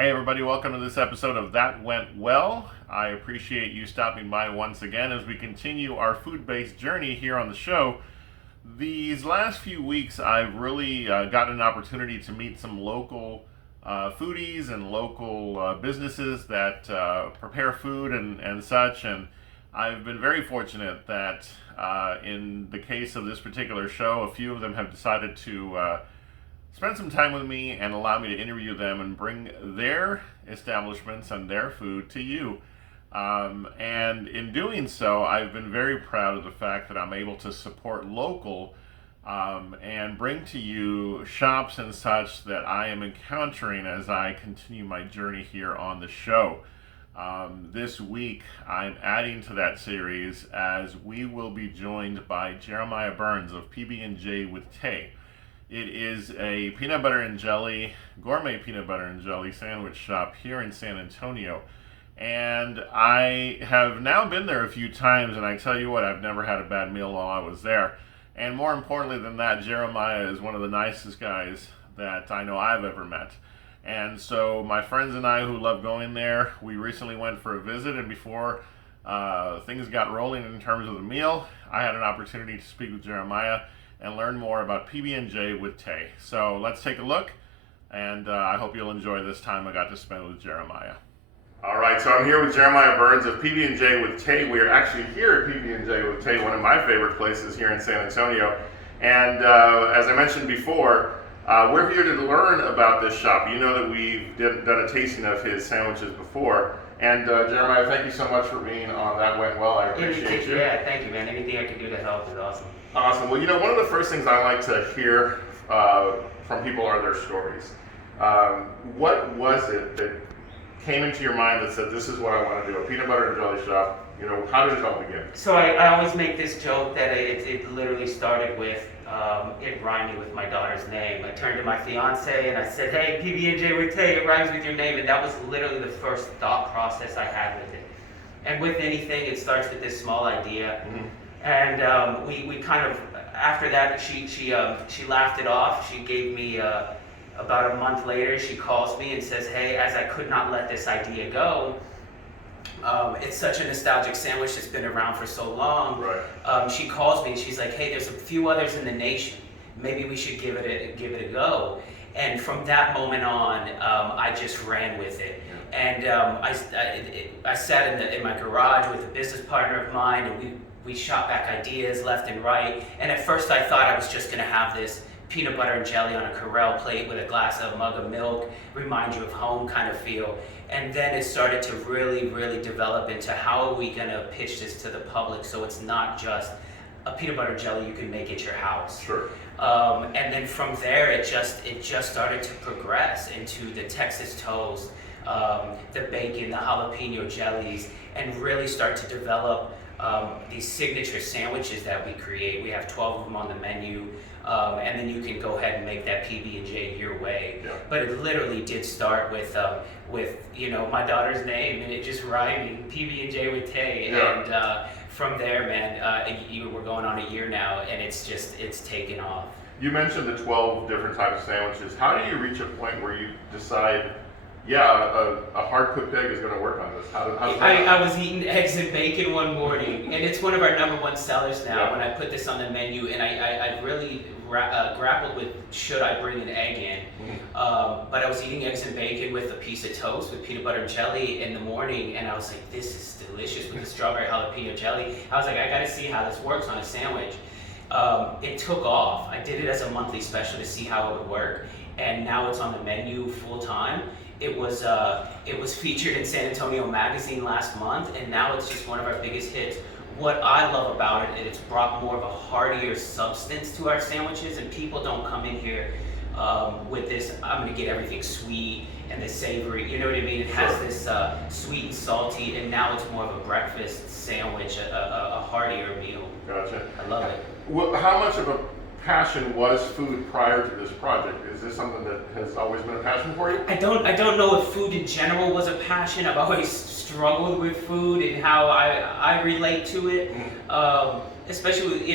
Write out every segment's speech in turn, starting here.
Hey everybody, welcome to this episode of That Went Well. I appreciate you stopping by once again as we continue our food-based journey here on the show. These last few weeks I've really gotten an opportunity to meet some local foodies and local businesses that prepare food and such, and I've been very fortunate that in the case of this particular show, a few of them have decided to spend some time with me and allow me to interview them and bring their establishments and their food to you. And in doing so, I've been very proud of the fact that I'm able to support local and bring to you shops and such that I am encountering as I continue my journey here on the show. This week, I'm adding to that series as we will be joined by Jeremiah Burns of PB&J with Tay. It is a peanut butter and jelly, gourmet peanut butter and jelly sandwich shop here in San Antonio. And I have now been there a few times, and I tell you what, I've never had a bad meal while I was there. And more importantly than that, Jeremiah is one of the nicest guys that I know I've ever met. And so my friends and I who love going there, we recently went for a visit, and before things got rolling in terms of the meal, I had an opportunity to speak with Jeremiah and learn more about PB&J with Tay. So let's take a look, and I hope you'll enjoy this time I got to spend with Jeremiah. All right, so I'm here with Jeremiah Burns of PB&J with Tay. We are actually here at PB&J with Tay, one of my favorite places here in San Antonio. And as I mentioned before, we're here to learn about this shop. You know that we've done a tasting of his sandwiches before. And Jeremiah, thank you so much for being on That Went Well. I appreciate you. Yeah, thank you, man. Anything I can do to help is awesome. Awesome. Well, you know, one of the first things I like to hear from people are their stories. What was it that came into your mind that said, this is what I want to do, a peanut butter and jelly shop? You know, how did it all begin? So I always make this joke that it literally started with it rhyming with my daughter's name. I turned to my fiance and I said, hey, PB&J with Tay, it rhymes with your name. And that was literally the first thought process I had with it. And with anything, it starts with this small idea. Mm-hmm. And we kind of, after that, she laughed it off. She gave me, about a month later, she calls me and says, hey, as I could not let this idea go, it's such a nostalgic sandwich that's been around for so long. Right. She calls me and she's like, hey, there's a few others in the nation. Maybe we should give it a go. And from that moment on, I just ran with it. Yeah. And I sat in my garage with a business partner of mine, and we shot back ideas left and right. And at first I thought I was just gonna have this peanut butter and jelly on a Corelle plate with a mug of milk, remind you of home kind of feel. And then it started to really, really develop into how are we gonna pitch this to the public so it's not just a peanut butter jelly you can make at your house. Sure. And then from there, it just started to progress into the Texas toast, the bacon, the jalapeno jellies, and really start to develop these signature sandwiches that we create. We have 12 of them on the menu, and then you can go ahead and make that PB&J your way. Yeah. But it literally did start with my daughter's name, and it just rhyming, PB&J with Tay. Yeah. And from there, man, we're going on a year now, and it's taken off. You mentioned the 12 different types of sandwiches. How do you reach a point where you decide, a hard-cooked egg is going to work on this? I was eating eggs and bacon one morning, and it's one of our #1 sellers now. Yeah. When I put this on the menu, and I really grappled with, should I bring an egg in? Mm-hmm. But I was eating eggs and bacon with a piece of toast with peanut butter and jelly in the morning, and I was like, this is delicious with the strawberry jalapeno jelly. I was like, I got to see how this works on a sandwich. It took off. I did it as a monthly special to see how it would work, and now it's on the menu full time. It was featured in San Antonio Magazine last month, and now it's just one of our biggest hits. What I love about it, it's brought more of a heartier substance to our sandwiches, and people don't come in here with this, I'm gonna get everything sweet and the savory, you know what I mean? It has this sweet and salty, and now it's more of a breakfast sandwich, a heartier meal. Gotcha. I love it. Well, how much of a passion was food prior to this project? Is this something that has always been a passion for you? I don't know if food in general was a passion. I've always struggled with food and how I relate to it, especially with,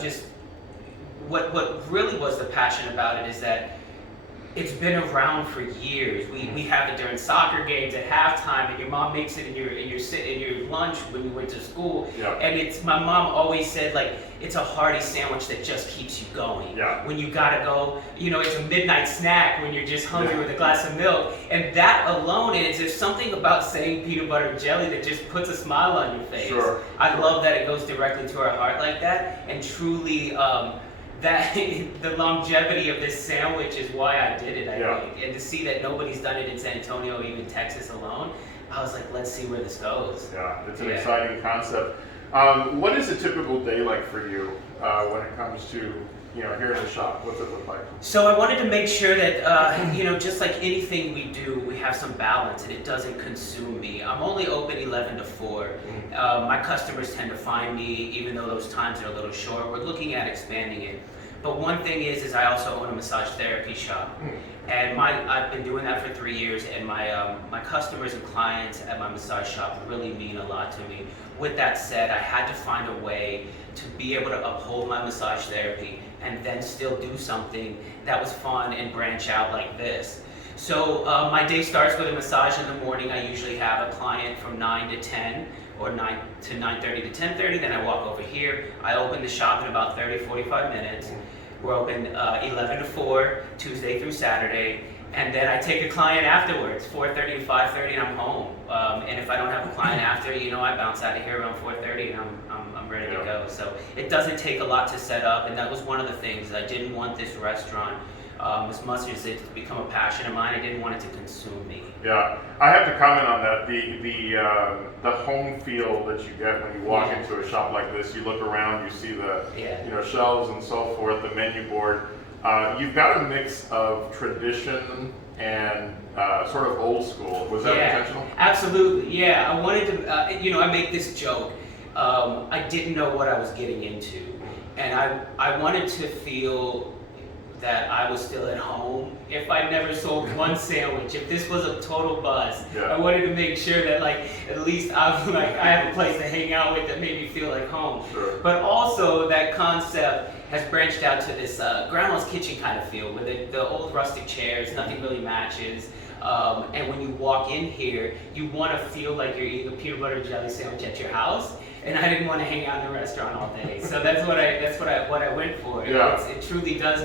just what really was the passion about it is that It's been around for years. We have it during soccer games at halftime, and your mom makes it in your lunch when you went to school. Yeah. And my mom always said, like, it's a hearty sandwich that just keeps you going. Yeah. When you gotta go, it's a midnight snack when you're just hungry with a glass of milk. And that alone there's something about saying peanut butter and jelly that just puts a smile on your face. Sure. I love that it goes directly to our heart like that, and truly. That the longevity of this sandwich is why I did it, I think. And to see that nobody's done it in San Antonio, even Texas alone, I was like, let's see where this goes. Yeah, it's an exciting concept. What is a typical day like for you when it comes to, here in the shop? What's it look like? So I wanted to make sure that, just like anything we do, we have some balance and it doesn't consume me. I'm only open 11 to 4. My customers tend to find me, even though those times are a little short. We're looking at expanding it. But one thing is I also own a massage therapy shop. And I've been doing that for 3 years, and my customers and clients at my massage shop really mean a lot to me. With that said, I had to find a way to be able to uphold my massage therapy and then still do something that was fun and branch out like this. So my day starts with a massage in the morning. I usually have a client from 9 to 10 or 9 to 9:30 to 10:30. Then I walk over here. I open the shop in about 30-45 minutes. We're open 11 to 4, Tuesday through Saturday. And then I take a client afterwards, 4:30 to 5:30, and I'm home. And if I don't have a client after, I bounce out of here around 4:30, and I'm ready to go. So it doesn't take a lot to set up, and that was one of the things. I didn't want this restaurant, as much as it's become a passion of mine, I didn't want it to consume me. Yeah, I have to comment on that. The home feel that you get when you walk into a shop like this. You look around, you see the shelves and so forth, the menu board. You've got a mix of tradition and sort of old school. Was that intentional? Absolutely. Yeah, I wanted to. I make this joke. I didn't know what I was getting into, and I wanted to feel that I was still at home. If I never sold one sandwich, if this was a total buzz, I wanted to make sure that at least I have a place to hang out with that made me feel like home. Sure. But also that concept has branched out to this grandma's kitchen kind of feel, where the old rustic chairs, nothing really matches. And when you walk in here, you want to feel like you're eating a peanut butter and jelly sandwich at your house. And I didn't want to hang out in the restaurant all day, so that's what I went for. Yeah. It truly does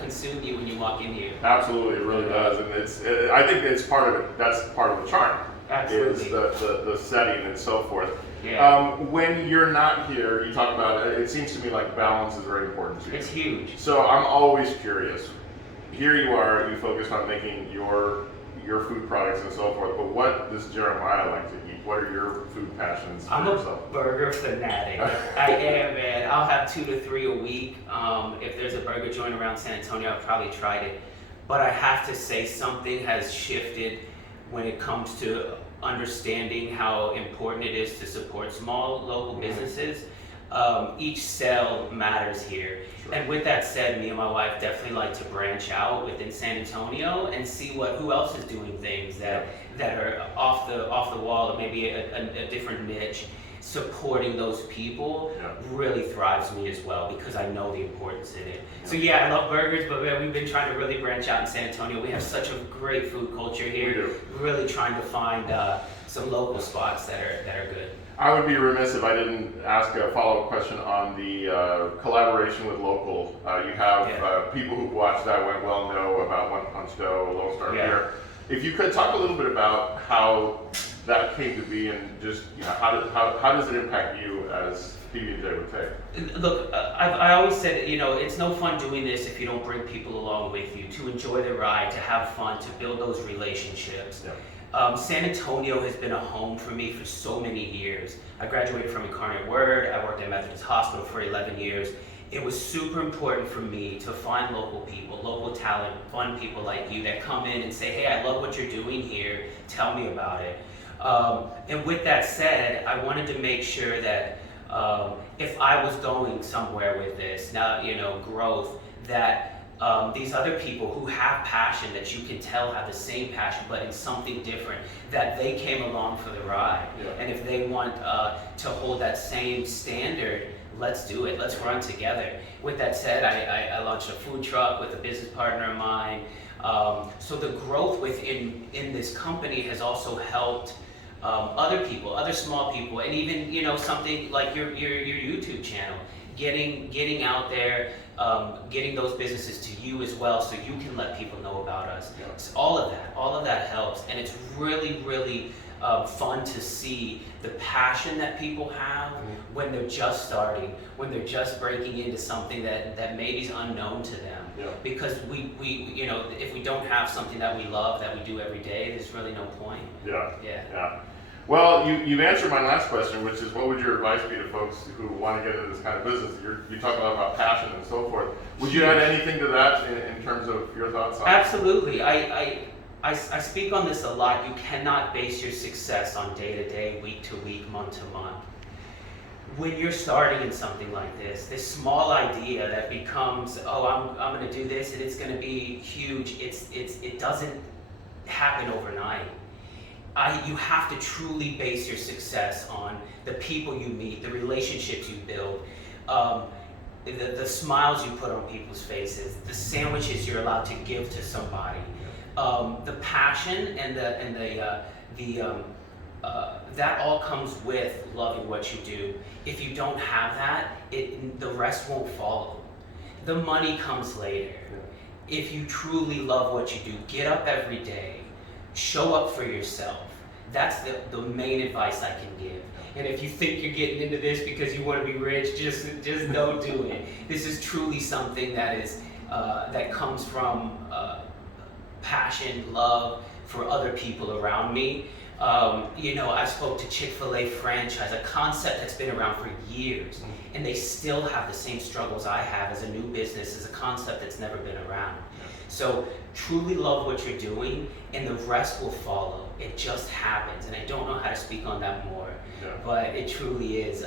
consume you when you walk in here. Absolutely, it really does, and I think it's part of it. That's part of the charm. Absolutely. Is the setting and so forth. Yeah. When you're not here, you talk about it seems to me like balance is very important to you. It's huge. So I'm always curious. Here you are, you focused on making your food products and so forth, but what does Jeremiah like to eat? What are your food passions for yourself? I'm a burger fanatic. I am, man. I'll have 2 to 3 a week. If there's a burger joint around San Antonio, I've probably tried it. But I have to say something has shifted when it comes to understanding how important it is to support small local businesses. Each sale matters here. Sure. And with that said, me and my wife definitely like to branch out within San Antonio and see who else is doing things that are off the wall, or maybe a different niche. Supporting those people really thrives me as well, because I know the importance in it. So I love burgers, but man, we've been trying to really branch out in San Antonio. We have such a great food culture here. We do. Really trying to find some local spots that are good. I would be remiss if I didn't ask a follow-up question on the collaboration with local. You have people who've watched That Went Well know about One Punch Dough, Lone Star Beer. If you could talk a little bit about how that came to be, and just how does it impact you as PB&J would take? Look, I always said, it's no fun doing this if you don't bring people along with you, to enjoy the ride, to have fun, to build those relationships. San Antonio has been a home for me for so many years. I graduated from Incarnate Word. I worked at Methodist Hospital for 11 years. It was super important for me to find local people, local talent, fun people like you that come in and say, hey, I love what you're doing here. Tell me about it. And with that said, I wanted to make sure that if I was going somewhere with this, growth, that these other people who have passion, that you can tell have the same passion but in something different, that they came along for the ride. And if they want to hold that same standard, let's do it. Let's run together. With that said, I launched a food truck with a business partner of mine. So the growth in this company has also helped other people, other small people, and even something like your YouTube channel, getting out there, getting those businesses to you as well, so you can let people know about us. Yeah. So all of that helps, and it's really fun to see the passion that people have when they're just starting, when they're just breaking into something that maybe is unknown to them. Yeah. Because we if we don't have something that we love, that we do every day, there's really no point. Yeah. Well, you've answered my last question, which is what would your advice be to folks who want to get into this kind of business? You talk a lot about passion and so forth. Would you add anything to that in terms of your thoughts on it? Absolutely. I speak on this a lot. You cannot base your success on day to day, week to week, month to month. When you're starting in something like this small idea that becomes, oh, I'm going to do this and it's going to be huge. It doesn't happen overnight. You have to truly base your success on the people you meet, the relationships you build, the smiles you put on people's faces, the sandwiches you're allowed to give to somebody, the passion and that all comes with loving what you do. If you don't have that, the rest won't follow. The money comes later. If you truly love what you do, get up every day, show up for yourself. That's the main advice I can give. And if you think you're getting into this because you want to be rich, just don't do it. This is truly something that comes from passion, love for other people around me. I spoke to Chick-fil-A franchise, a concept that's been around for years, and they still have the same struggles I have as a new business, as a concept that's never been around. So truly love what you're doing, and the rest will follow. It just happens, and I don't know how to speak on that more, but it truly is.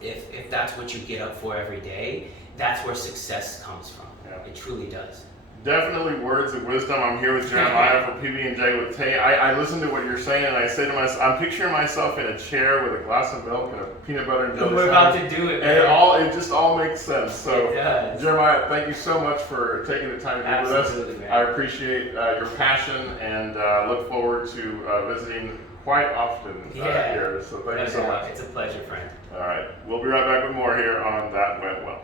If that's what you get up for every day, that's where success comes from. It truly does. Definitely words of wisdom. I'm here with Jeremiah for PB&J with Tay. I listen to what you're saying, and I say to myself, I'm picturing myself in a chair with a glass of milk and a peanut butter and jelly We're about to do it, man. And it just all makes sense. So, it does. Jeremiah, thank you so much for taking the time to be with us. Man. I appreciate your passion and look forward to visiting quite often here. So thank you so much. It's a pleasure, friend. All right. We'll be right back with more here on That Went Well.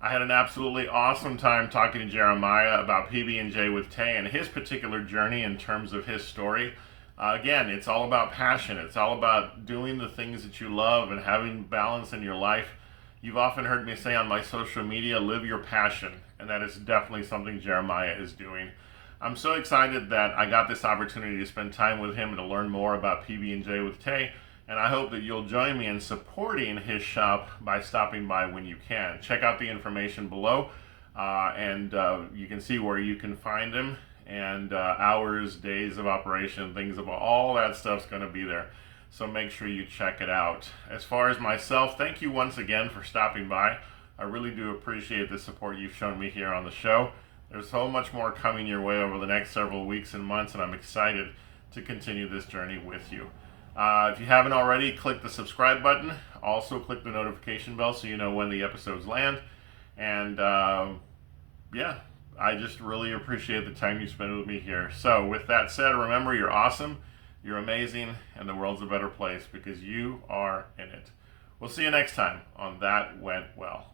I had an absolutely awesome time talking to Jeremiah about PB&J with Tay and his particular journey in terms of his story. Again, it's all about passion. It's all about doing the things that you love and having balance in your life. You've often heard me say on my social media, live your passion, and that is definitely something Jeremiah is doing. I'm so excited that I got this opportunity to spend time with him and to learn more about PB&J with Tay. And I hope that you'll join me in supporting his shop by stopping by when you can. Check out the information below, and you can see where you can find him, and hours, days of operation, things of all that stuff's going to be there. So make sure you check it out. As far as myself, thank you once again for stopping by. I really do appreciate the support you've shown me here on the show. There's so much more coming your way over the next several weeks and months, and I'm excited to continue this journey with you. If you haven't already, click the subscribe button. Also, click the notification bell so you know when the episodes land. And I just really appreciate the time you spend with me here. So, with that said, remember, you're awesome, you're amazing, and the world's a better place because you are in it. We'll see you next time on That Went Well.